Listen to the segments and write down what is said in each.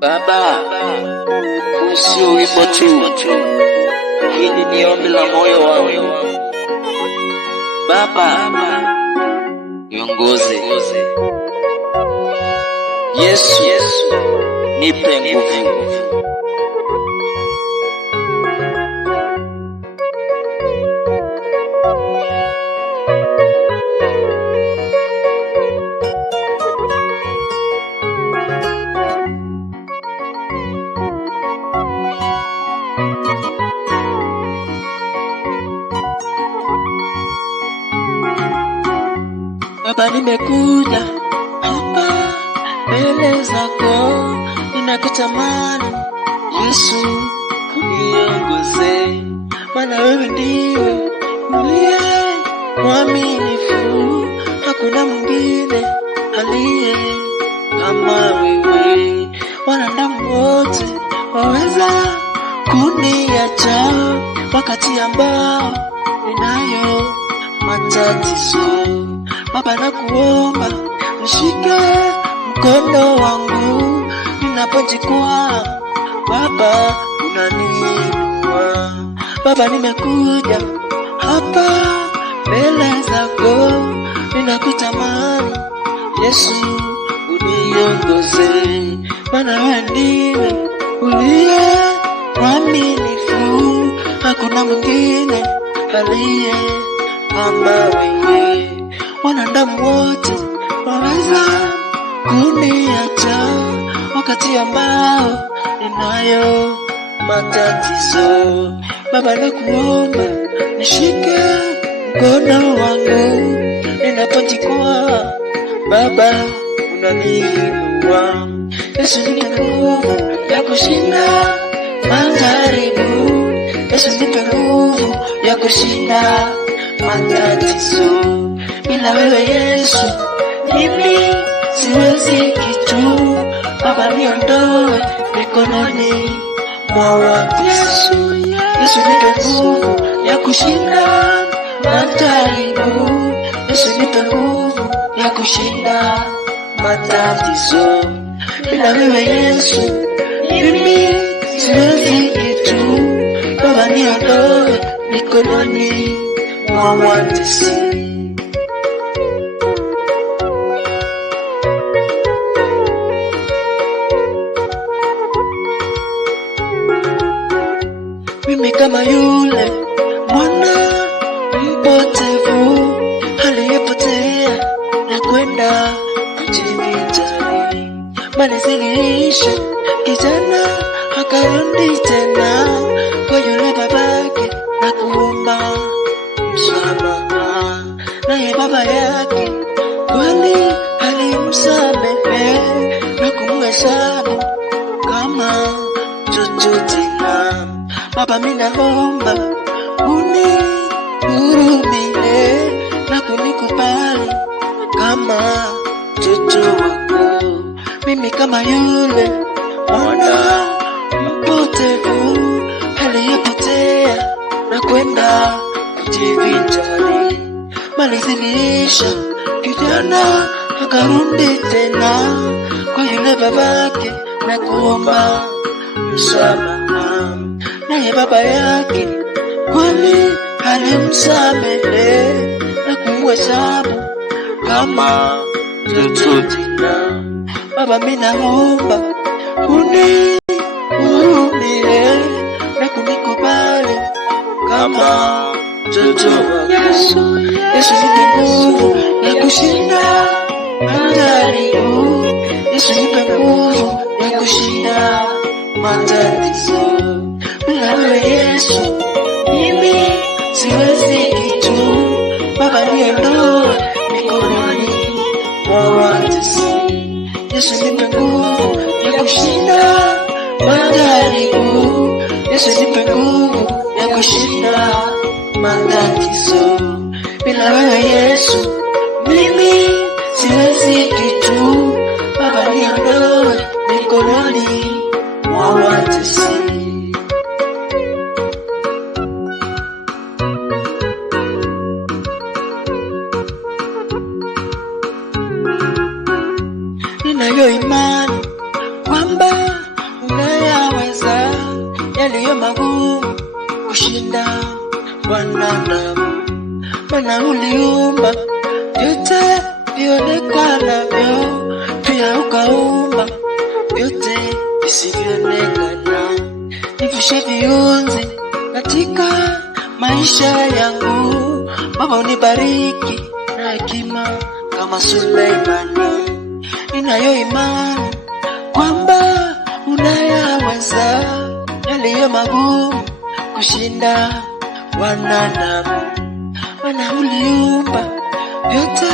Baba, usio wimbo tu, hili ni ombi la moyo wangu. Baba, niongoze. Yesu, nipe nguvu. Baba, nimekuja hapa mbele zako, ninakutamani Yesu, uniongoze, maana wewe ndiwe uliye mwaminifu, hakuna mwingine aliye kama wewe. Wanadamu wote waweza kuniacha wakati ambao ninayo matatizo. Baba, nakuomba nishike mkono wangu ninapojikwaa, Baba unaniinua. Baba, nimekuja hapa mbele zako, ninakutamani Yesu, uniongoze, maana wewe ndiwe uliye mwaminifu, hakuna mwingine aliye kama wewe. Wanadamu wote waweza kuniacha wakati ambao ninayo matatizo. Baba, nakuomba nishike mkono wangu ninapojikwaa, Baba unaniinua. Yesu, nipe nguvu ya kushinda majaribu. Yesu, nipe nguvu ya kushinda matatizo. Bila wewe Yesu, mimi siwezi kitu. Baba, niondoe mikononi mwa watesi. Yesu, nipe nguvu ya kushinda majaribu. Yesu, nipe nguvu ya kushinda matatizo. Bila wewe Yesu, mimi siwezi kitu. Baba, niondoe mikononi mwa watesi. Mimi kama yule mwana mpotevu aliyepotea na kwenda kujivinjari, mali ziliisha, kijana akarudi tena kwa yule babake na kuomba msamaha. Naye baba yake kweli alimsamehe na kumhesabu kama chochote. Baba, mimi naomba unihurumie na kunikubali kama mtoto wako. Mimi kama yule mwana mpotevu aliyepotea na kwenda kujivinjari, mali ziliisha, kijana akarudi tena kwa yule babake na kuomba msamaha. Naye baba yake kweli alimsamehe na kumhesabu kama mtoto tena. Baba, mimi naomba unihurumie na kunikubali kama mtoto wako. Yesu, nipe nguvu ya kushinda majaribu. Yesu, nipe nguvu ya kushinda matatizo. Bila wewe Yesu, mimi siwezi kitu. Baba, niondoe mikononi mwa watesi. Yesu, nipe nguvu ya kushinda majaribu. Yesu, nipe nguvu ya kushinda matatizo. Bila wewe Yesu, mimi siwezi kitu. Baba, niondoe mikononi mwa watesi. kushinda wanadamu, maana uliumba vyote vionekanavyo, pia ukaumba vyote visivyoonekana. Nivushe viunzi katika maisha yangu, Baba unibariki na hekima kama Suleimani. Ninayo imani kwamba unayaweza yaliyo magumu kushinda wanadamu, maana uliumba vyote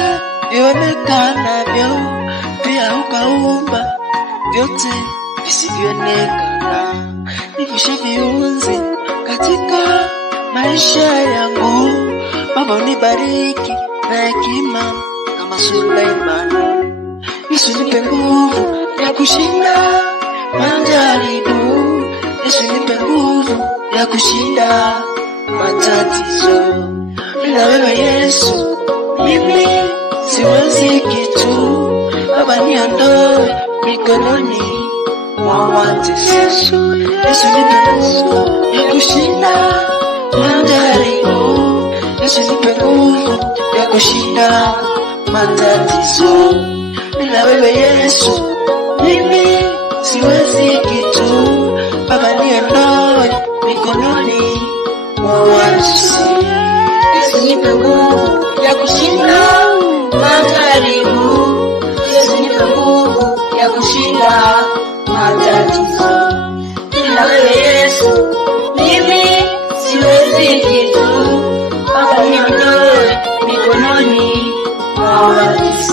vionekanavyo, pia ukaumba vyote visivyoonekana. Nivushe viunzi katika maisha yangu, Baba unibariki na hekima kama Suleimani. Yesu nipe nguvu ya kushinda majaribu, Yesu nipe nguvu ya kushinda matatizo. Bila wewe Yesu mimi siwezi kitu, Baba niondoe mikononi mwa watesi. Yesu nipe nguvu ya kushinda majaribu, Yesu nipe nguvu ya kushinda matatizo. Bila wewe Yesu mimi siwezi kitu, Baba niondoe mikononi mwa watesi. Yesu nipe nguvu ya kushinda majaribu, Yesu nipe nguvu ya kushinda matatizo. Bila wewe Yesu mimi siwezi kitu, Baba niondoe mikononi mwa watesi.